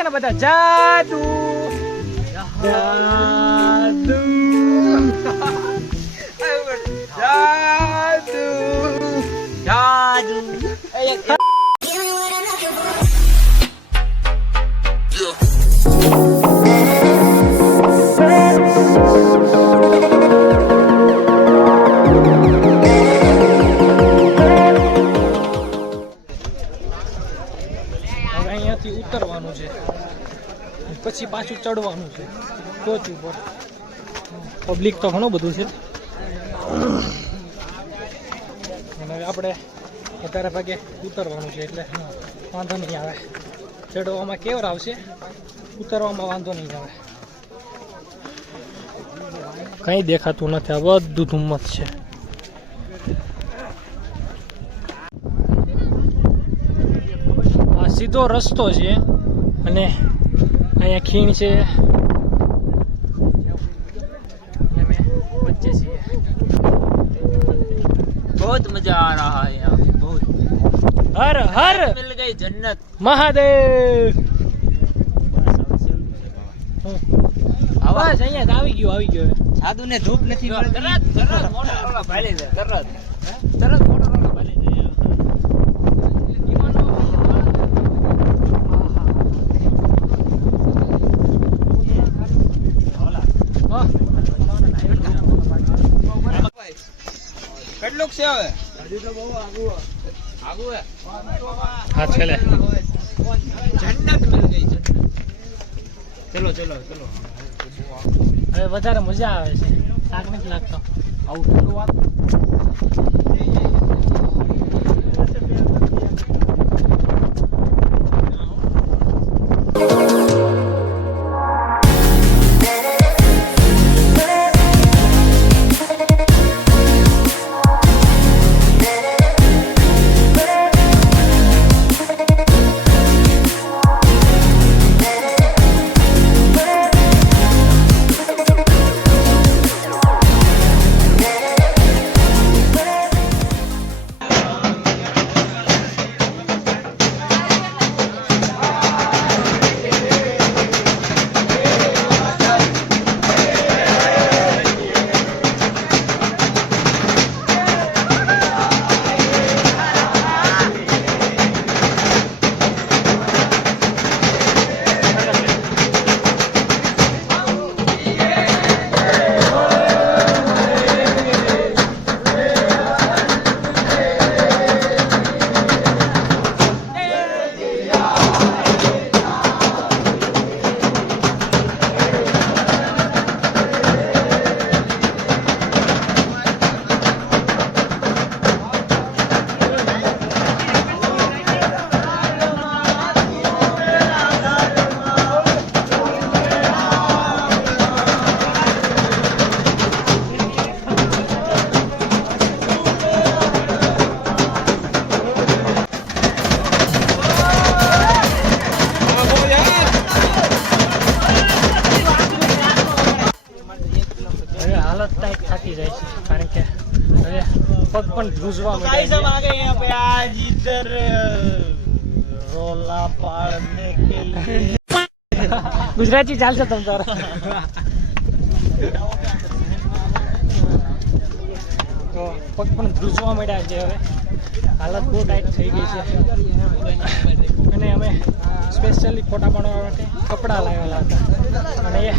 લાગે છે ને બધા જાદુ જાદુ જાદુ જાદુ પબ્લિક તો ઘણું બધું છે. અને આપણે વધારે ભાગે ઉતરવાનું છે એટલે વાંધો નહીં આવે. ચડવામાં કેવર આવશે? ઉતરવામાં વાંધો નહીં આવે. કંઈ દેખાતું નથી. આ બધું ધુમ્મસ છે. આ સીધો રસ્તો છે અને અહીંયા ખીણ છે. मजा आ रहा है यहाँ पे बहुत હર હર मिल गई जन्नत મહાદેવ આવા બસ અહીંયા જ આવી ગયું આવી ગયું હવે. સાધુ ને ધૂપ નથી મળતી તરત તરત મોટરવાળા ભાલી જાય તરત તરત મોટરવાળા ભાલી જાય હા. કેટલુંક છે હવે આગુ હે છેલ્લે. ચલો ચલો ચલો. હવે વધારે મજા આવે છે. થાક નથી લાગતો. આવું વાત. પણ ધ્રુજવા ગુજરાતી ચાલશે તમ તારા. તો પગ પણ ધ્રુજવા મળ્યા છે હવે. હાલત બહુ ટાઈટ થઈ ગઈ છે. અને અમે સ્પેશિયલી ફોટા પાડવા માટે કપડાં લાવેલા હતા. અને એ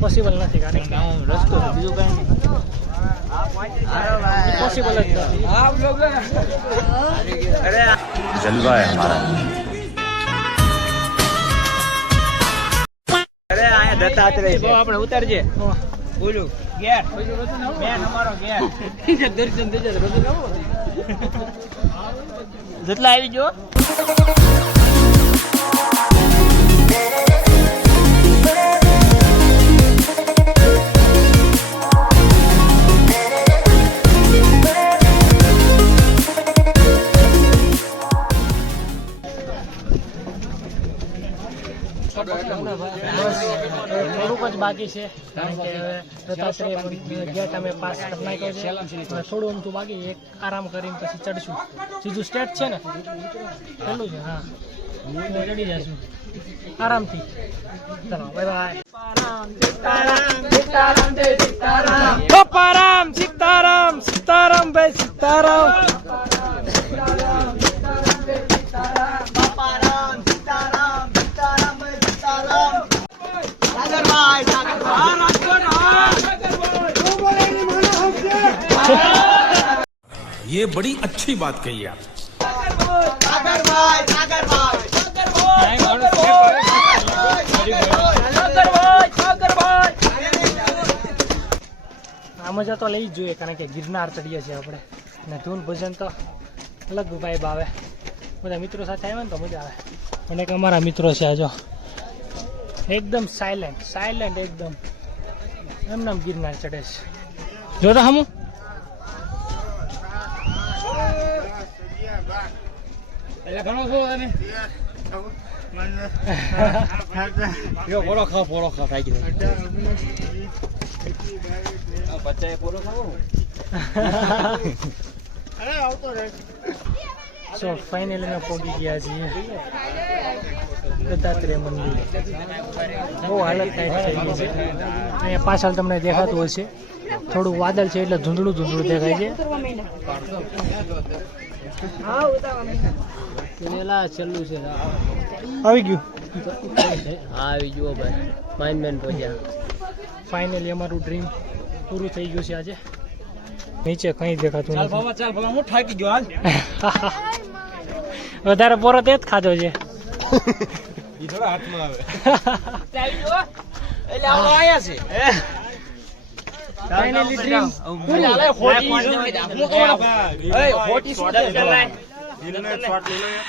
પોસિબલ નથી કારણ કે રસ્તો બીજું કાંઈ પોસિબલ જ નથી आप लोग अरे जलवा है हमारा અરે આયા દત્તાત્રેય છે આપણે ઉતરજે હા. બોલું ગેર મેન અમારો ગેર દર્શન થઈ જશે જેટલા આવી જો બાકી છે. કારણ કે હવે દત્તાત્રેય ગેટ અમે પાસ કરી નાખ્યો છે. થોડું અમથું બાકી એક આરામ કરીને પછી ચડશું. સીધું સ્ટેટ છે ને? પેલું છે હા. ચડી જશું આરામથી. ચલો બાય સીતારામ સીતારામ ભાઈ સીતારામ. ये बड़ी अच्छी बात कही आप આ મજા તો લઈ જ જોઈએ કારણ કે ગિરનાર ચડીએ છીએ આપણે અને ધૂન ભજન તો અલગ વાઇબ આવે બધા મિત્રો સાથે આવ્યા ને તો મજા આવે અને એક અમારા મિત્રો છે આ જો એકદમ સાયલેન્ટ સાયલેન્ટ એકદમ એમ નામ ગિરનાર ચડે છે જો તો હમું એટલે ઘણો છો તમે યો ગયું બચ્ચા પોરો ખાવો? સો ફાઇનલી અમે પહોંચી ગયા છીએ. દત્તાત્રેય મંદિર. બહુ હાલત થઈ ગઈ છે. અહીંયા પાછળ તમને દેખાતું હશે. થોડું વાદળ છે એટલે ધૂંધળું ધૂંધળું દેખાય છે. પેલા છેલ્લું છે. આવી ગયું? હા આવી ગયો ભાઈ. માઇન મેન પહોંચ્યા ફાઇનલી અમારું ડ્રીમ પૂરું થઈ ગયું છે આજે. નીચે કંઈ દેખાતું ચાલ બાબા ચાલ ભલા હું થાકી ગયો હાલ. વધારે પોરો તે જ ખાધો છે. ઈ થોડા હાથમાં આવે. એટલે આવડો આયા છે. ફાઇનલી ડ્રીમ હું લાલે 40 હું તો 40 સુધા ખોટી સોડા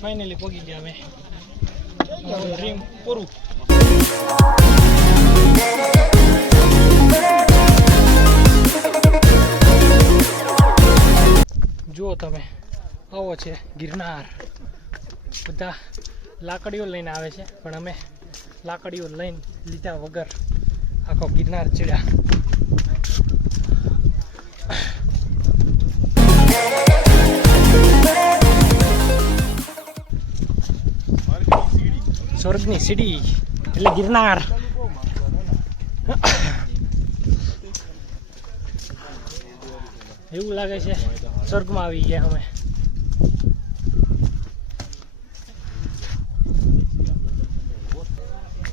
ફાઇનલી પહોંચી ગયા અમે. ડ્રીમ પૂરું. જુઓ તમે આવો છે ગિરનાર. બધા લાકડીઓ લઈને આવે છે પણ અમે લાકડીઓ લઈને લીધા વગર આખો ગિરનાર ચડ્યા. સ્વર્ગની સીડી, એટલે ગિરનાર. એવું લાગે છે, સ્વર્ગમાં આવી ગયા અમે.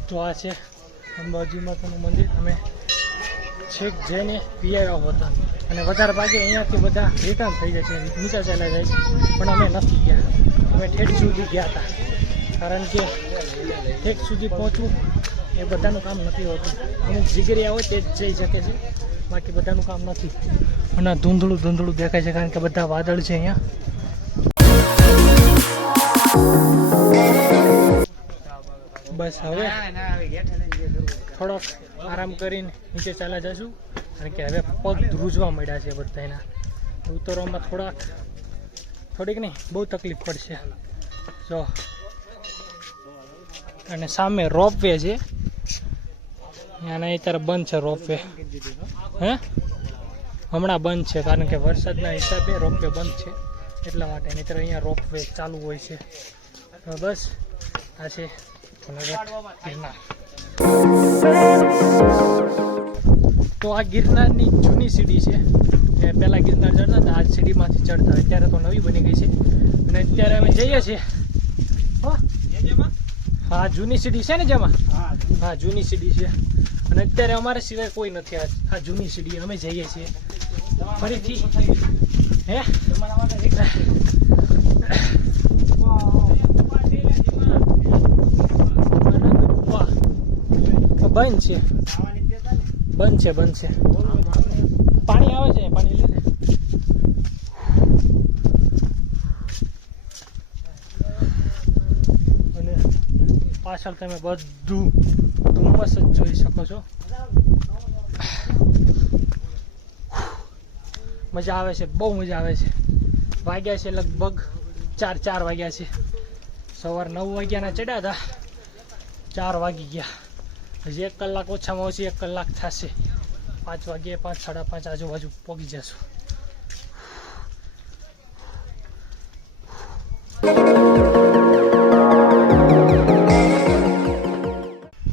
તો આ છે અંબાજી માતાનું મંદિર. અમે છેક જઈને પી આવ્યા હતા. અને વધારે ભાગે અહીંયાથી બધા રિટર્ન થઈ જાય છે નીચે ચાલ્યા જાય છે. પણ અમે નથી ગયા. અમે ઠેઠ સુધી ગયા હતા. કારણ કે ઠેક સુધી પહોંચવું એ બધાનું કામ નથી હોતું. અમુક જીગરિયા હોય તે જ જઈ શકે છે. બાકી બધાનું કામ નથી. અને ધૂંધળું ધૂંધળું દેખાય છે કારણ કે બધા વાદળ છે અહીંયા. બસ હવે થોડોક આરામ કરીને નીચે ચાલ્યા જશું. કારણ કે હવે પગ ધ્રુજવા મળ્યા છે બધાના ઉતરવામાં થોડાક, થોડીક નહીં, બહુ તકલીફ પડશે. જો. અને સામે રોપવે છે. અને અત્યારે બંધ છે રોપવે. હે? હમણાં બંધ છે, કારણ કે વરસાદના હિસાબે રોપવે બંધ છે. એટલા માટે નહીંતર અહીંયા રોપવે ચાલુ હોય છે. બસ, આ છે. જુનાગઢ ગિરનાર તો આ ગિરનારની જૂની સીડી છે. એ પહેલાં ગિરનાર ચડતા હતા આ સીડીમાંથી ચડતા. અત્યારે તો નવી બની ગઈ છે. અને અત્યારે અમે જઈએ છીએ. હો? જૂની સીડી છે ને જેમાં? હા, જૂની સીડી છે. અને અત્યારે અમારે સિવાય કોઈ નથી આ જૂની સીડી, અમે જઈએ છીએ. ફરીથી. હે? બંધ છે. બંધ છે બંધ છે. પાણી આવે છે, પાણી લે. લે. અને પાછળ તમે બધું ધુમ્મસ જ જોઈ શકો છો. મજા આવે છે, બહુ મજા આવે છે. વાગ્યા છે લગભગ ચાર ચાર વાગ્યા છે. સવાર નવ વાગ્યાના ચડ્યા હતા. ચાર વાગી ગયા. હજી એક કલાક ઓછામાં ઓછી એક કલાક થશે. પાંચ વાગ્યે પાંચ સાડા પાંચ આજુબાજુ પહોંચી જશું.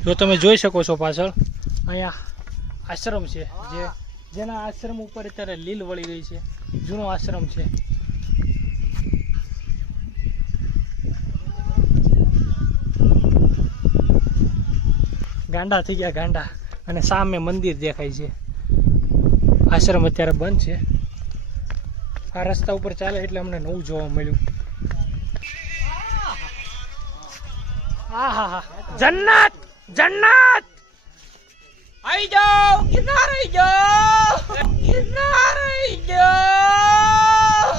જો તમે જોઈ શકો છો પાછળ, અહીંયા આશ્રમ છે, જે જેના આશ્રમ ઉપર અત્યારે લીલ વળી ગઈ છે, જૂનો આશ્રમ છે. ગાંડા થઈ ગયા ગાંડા. અને સામે મંદિર દેખાય છે. આશ્રમ અત્યારે બંધ છે. આ રસ્તા ઉપર ચાલે એટલે અમને નવું જોવા મળ્યું. હા હા હા. જન્નત! જન્નત! આઈ જાઓ! કિનારે આવી જાઓ! કિનારે આઈ જાઓ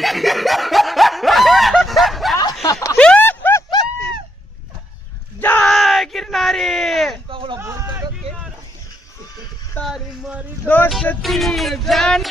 જય ગિરનારી તારી મારી દોસ્તી જાન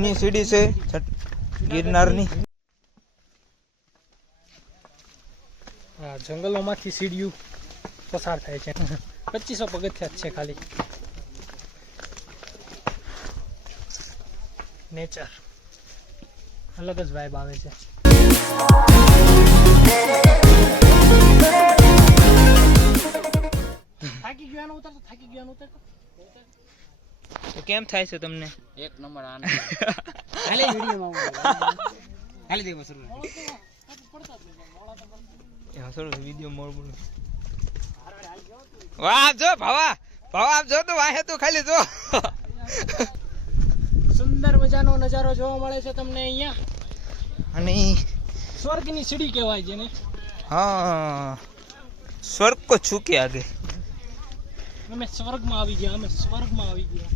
જૂની સીડી છે ગિરનારની. હા જંગલોમાંથી સીડીયું પસાર થાય છે. પચીસો પગથિયા છે ખાલી. નેચર અલગ જ વાઇબ આવે છે. થાકી ગયો આનો થાકી ગયો આનો ઉતાર તો. કેમ થાય છે તમને? એક નંબર આને. ખાલી વિડીયોમાં ખાલી દે બસ વિડિયો મોડ બોલું. વાહ જો ભાવા ભાવા આપ જો તો વાહે તો ખાલી જો. સુંદર મજાનો નજારો જોવા મળે છે તમને અહીંયા. અને સ્વર્ગની સીડી કહેવાય જેને. હા સ્વર્ગ કો છૂ કે આગે. અમે સ્વર્ગમાં આવી ગયા અમે સ્વર્ગમાં આવી ગયા.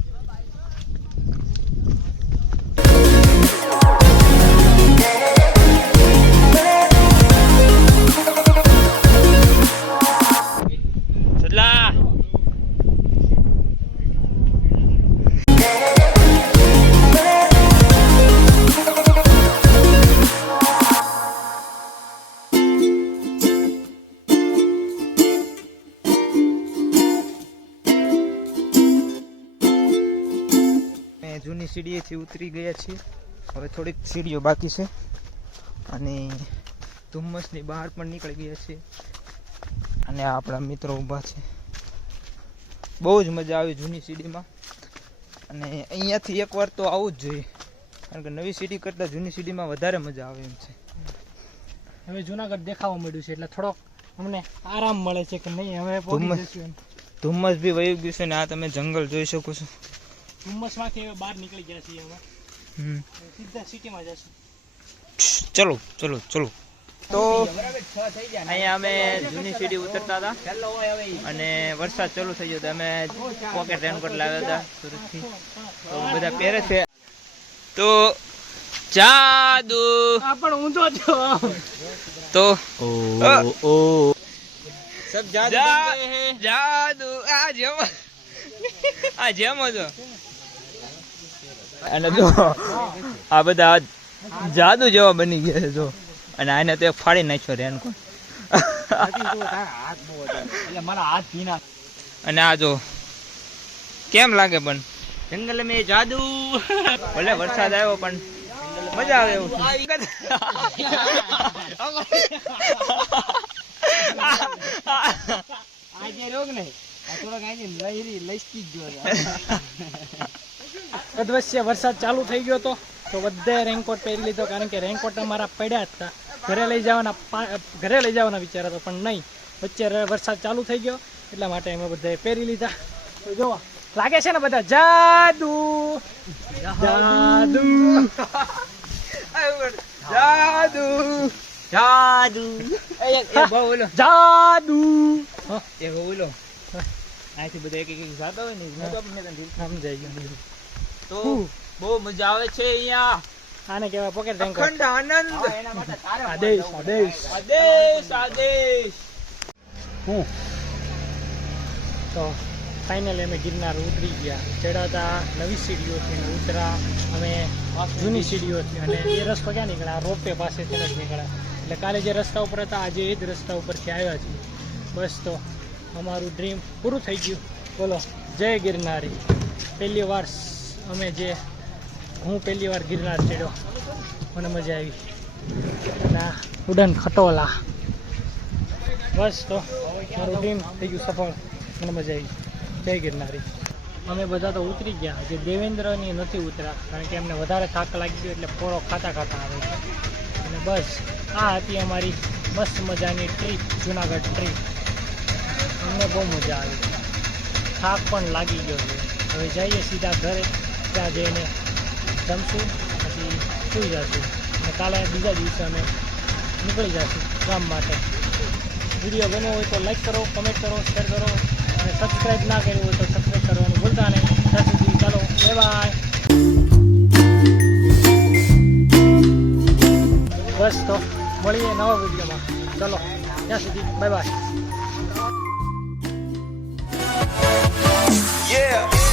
જૂની સીડીએથી ઉતરી ગયા છીએ. હવે થોડીક સીડીઓ બાકી છે. અને ધુમ્મસની બહાર પણ નીકળી ગયા છે. અને આપણા મિત્રો ઊભા છે. બહુ જ મજા આવી જૂની સીડીમાં. અને અહીંયાથી એકવાર તો આવવું જ જોઈએ. કારણ કે નવી સીડી કરતાં જૂની સીડીમાં વધારે મજા આવે એમ છે. હવે જુનાગઢ દેખાવા મળ્યું છે એટલે થોડોક અમને આરામ મળે છે કે નહીં હવે ધુમ્મસ. ધુમ્મસ બી વહી ગયું છે ને આ તમે જંગલ જોઈ શકો છો. ધુમ્મસમાંથી હવે બહાર નીકળી ગયા છીએ હવે. સીધા સિટીમાં જશું ચલો ચલો ચલો. તો અહીંયા અમે જૂની સીડી ઉતરતા હતા અને વરસાદ ચાલુ થઈ ગયો તો અમે પોકેટ રેનકોટ લાવ્યા હતા સુરતથી. તો બધા પહેરે છે. તો જાદુ. આ પણ ઊંધો છો. તો સબ જાદુ જાદુ આ જેમ આ જેમ જ. અને જો આ બધા જાદુ જેવા બની ગયા છે જો. અને આને તો એક ફાડી નાખ્યો રેનકોટ. અને આ જો કેમ લાગે પણ? જંગલ મેં જાદુ. ભલે વરસાદ આવ્યો પણ મજા આવે એવું આજે રોગ નહીં થોડોક આજે લહેરી લઈ જ ગયો અધવશ્ય વરસાદ ચાલુ થઈ ગયો હતો તો બધે રેનકોટ પહેરી લીધો કારણ કે રેનકોટ અમારા પડ્યા હતા. ઘરે લઈ જવાના ઘરે લઈ જવાના વિચાર હતો પણ નહીં. વચ્ચે વરસાદ ચાલુ થઈ ગયો એટલા માટે અમે બધાએ પહેરી લીધા. તો જોવો લાગે છે ને બધા? જાદુ! જાદુ! જાદુ! જાદુ! જાદુ! એ બોલો. આથી બધા એક એક જાતા હોય ને સમજાઈ ગયું. તો બહુ મજા આવે છે અહીંયા. આને કેવા પોકેટ ટેન્કર અખંડ આનંદ. આદેશ આદેશ. આદેશ આદેશ. હું તો ફાઇનલી અમે ગિરનાર ઉતરી ગયા. ચડાતા નવી સીડીઓથી ઉતરા. અમે જૂની સીડીઓથી અને એ રસ્તો ક્યાં નીકળ્યા? રોપવે પાસેથી જ નીકળ્યા. એટલે કાલે જે રસ્તા ઉપર હતા આજે એ જ રસ્તા ઉપરથી આવ્યા છીએ. બસ તો અમારું ડ્રીમ પૂરું થઈ ગયું. બોલો જય ગિરનારી. પહેલી વાર અમે જે હું પહેલી વાર ગિરનાર ચડ્યો, મને મજા આવી. અને ઉડન ખટોલા. બસ તો, મારું ડ્રીમ થઈ ગયું સફળ. મને મજા આવી. જય ગિરનારી. અમે બધા તો ઉતરી ગયા. જે દેવેન્દ્રની નથી ઉતર્યા, કારણ કે એમને વધારે થાક લાગી ગયો એટલે પોરો ખાતા ખાતા આવે છે. અને બસ, આ હતી અમારી મસ્ત મજાની ટ્રીપ જુનાગઢ ટ્રીપ અમને બહુ મજા આવી. થાક પણ લાગી ગયો છે. હવે જઈએ સીધા ઘરે. ત્યાં જઈને જમશું, પછી સૂઈ જશું. અને કાલે બીજા દિવસે અમે નીકળી જશું ગામ માટે. વીડિયો ગમ્યો હોય તો લાઈક કરો કમેન્ટ કરો શેર કરો, અને સબસ્ક્રાઈબ ના કર્યું હોય તો સબસ્ક્રાઈબ કરવાનું ભૂલતા નહીં. ત્યાં સુધી ચાલો બાય બાય બસ તો, મળીએ નવા વિડીયોમાં. ચાલો, ત્યાં સુધી બાય બાય Yeah.